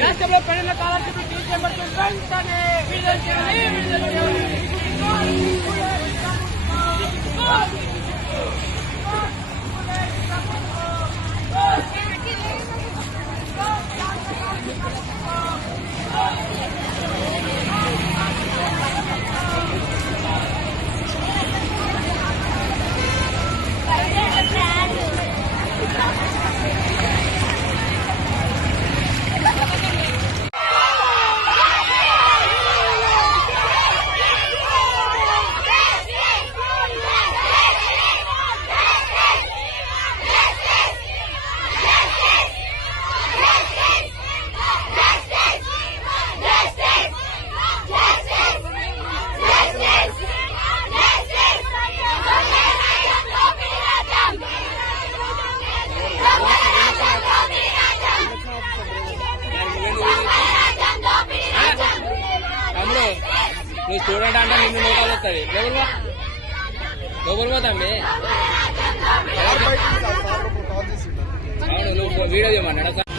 రాష్ట్రంలో పడిన కాలర్షిప్ వెంటనే విడుదల చేయాలి నీ స్టూడెంట్ అంటే నిన్ను నోటాలు వస్తుంది లోపల లోపల పోతామే అవును వీడియో చేయమన్నాడు?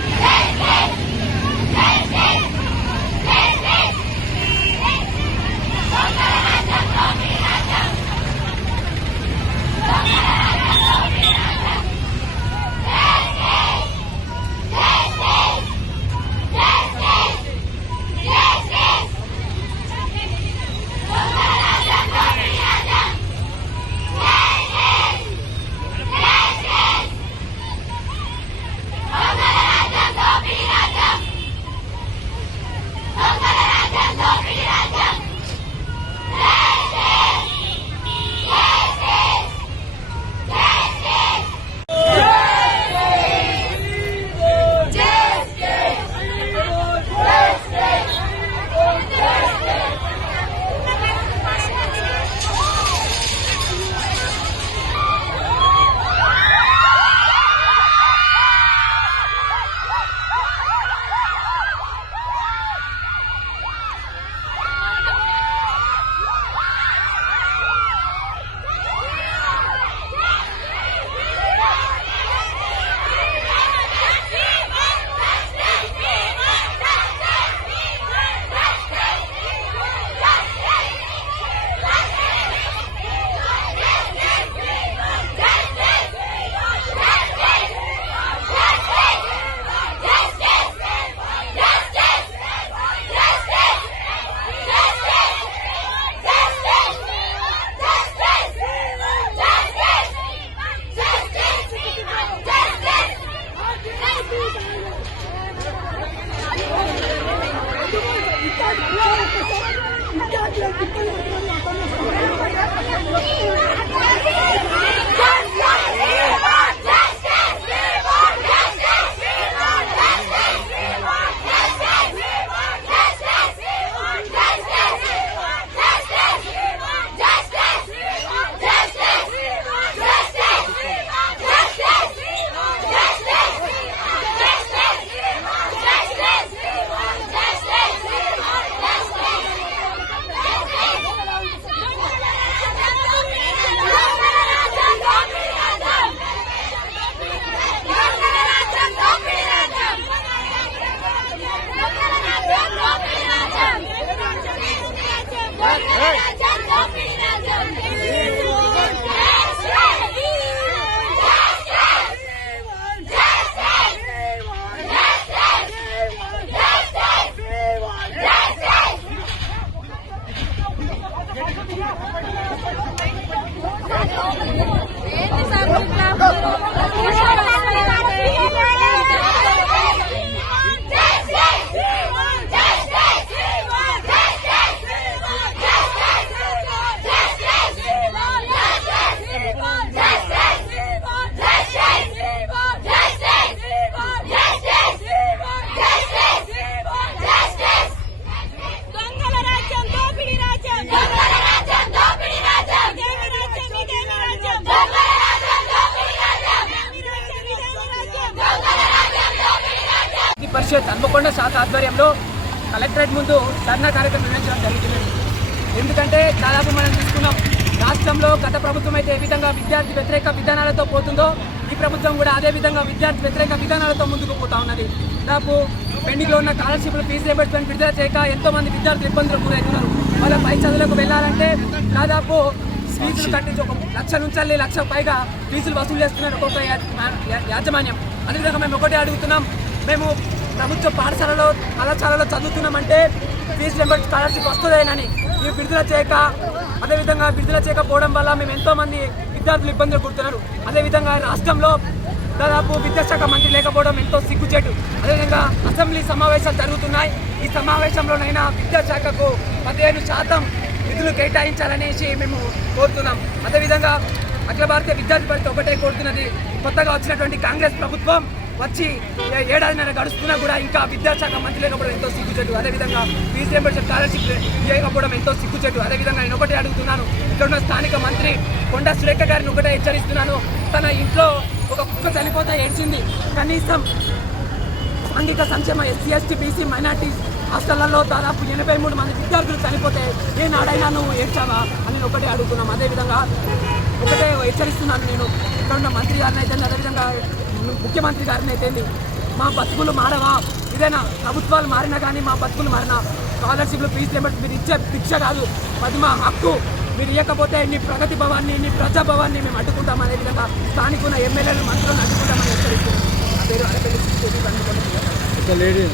Thank you. గోల్కొండ శాఖ ఆధ్వర్యంలో కలెక్టరేట్ ముందు ధర్నా కార్యక్రమం నిర్వహించడం జరిగింది. ఎందుకంటే దాదాపు మనం చూసుకున్నాం రాష్ట్రంలో గత ప్రభుత్వం అయితే ఏ విధంగా విద్యార్థి వ్యతిరేక విధానాలతో పోతుందో ఈ ప్రభుత్వం కూడా అదే విధంగా విద్యార్థి వ్యతిరేక విధానాలతో ముందుకు పోతా ఉన్నది. దాదాపు పెండింగ్లో ఉన్న స్కాలర్షిప్లు ఫీజు రేపట్లను విడుదల చేయక ఎంతోమంది విద్యార్థులు ఇబ్బందులు గురవుతున్నారు వాళ్ళ పై చదువులకు వెళ్ళాలంటే దాదాపు ఫీజులు కట్టించి ఒక లక్ష నుంచి లక్ష పైగా ఫీజులు వసూలు చేస్తున్నారు ఒక్కొక్క యాజమాన్యం. అదేవిధంగా మేము ఒకటే అడుగుతున్నాం మేము ప్రభుత్వ పాఠశాలలో కళాశాలలో చదువుతున్నామంటే ఫీజు రియంబర్స్ స్కాలర్షిప్ వస్తుందేనని ఇవి విడుదల చేయక అదేవిధంగా విడుదల చేయకపోవడం వల్ల మేము ఎంతో మంది విద్యార్థులు ఇబ్బందులు పడుతున్నారు అదేవిధంగా రాష్ట్రంలో దాదాపు విద్యాశాఖ మంత్రి లేకపోవడం ఎంతో సిగ్గుచేటు. అదేవిధంగా అసెంబ్లీ సమావేశాలు జరుగుతున్నాయి. ఈ సమావేశంలోనైనా విద్యాశాఖకు పదిహేను శాతం నిధులు కేటాయించాలనేసి మేము కోరుతున్నాం. అదేవిధంగా అఖిల భారతీయ విద్యార్థి పరిషత్ ఒకటే కోరుతున్నది. కొత్తగా వచ్చినటువంటి కాంగ్రెస్ ప్రభుత్వం వచ్చి ఏ- ఏడాదిన్నర గడుస్తున్నా కూడా ఇంకా విద్యాశాఖ మంత్రి లేకపోవడం ఎంతో సిగ్గుచెట్టు అదేవిధంగా ఫీజు రియంబర్స్మెంట్ స్కాలర్షిప్ చేయకపోవడం ఎంతో సిగ్గుచెట్టు అదేవిధంగా నేను ఒకటే అడుగుతున్నాను. ఇక్కడ ఉన్న స్థానిక మంత్రి కొండ సురేఖ గారిని ఒకటే హెచ్చరిస్తున్నాను. తన ఇంట్లో ఒక కుక్క చనిపోతే ఏడ్చింది. కనీసం సాంఘిక సంక్షేమ ఎస్సీ ఎస్టీ బీసీ మైనార్టీస్ హాస్టళ్ళలో దాదాపు ఎనభై మూడు మంది విద్యార్థులు చనిపోతే ఏనాడైనా నువ్వు ఏడ్చావా అని నేను ఒకటే అడుగుతున్నాం అదేవిధంగా ఒకటే హెచ్చరిస్తున్నాను నేను. ఇక్కడ ఉన్న మంత్రి గారిని అయితే అదేవిధంగా ముఖ్యమంత్రి గారిని అయితే మా బతుకులు మారవా? ఇదేనా? ప్రభుత్వాలు మారినా కానీ మా బతుకులు మారినా? స్కాలర్షిప్లు ఫీజు లిమిట్ మీరు ఇచ్చే భిక్ష కాదు. అది మా హక్కు. మీరు ఇవ్వకపోతే నీ ప్రగతి భవాన్ని నీ ప్రజాభవాన్ని మేము అడ్డుకుంటామనే విధంగా స్థానికున్న ఎమ్మెల్యేలు మంత్రులను అడ్డుకుంటామని హెచ్చరిస్తున్నాం నా పేరు అరపల్లి లేడీ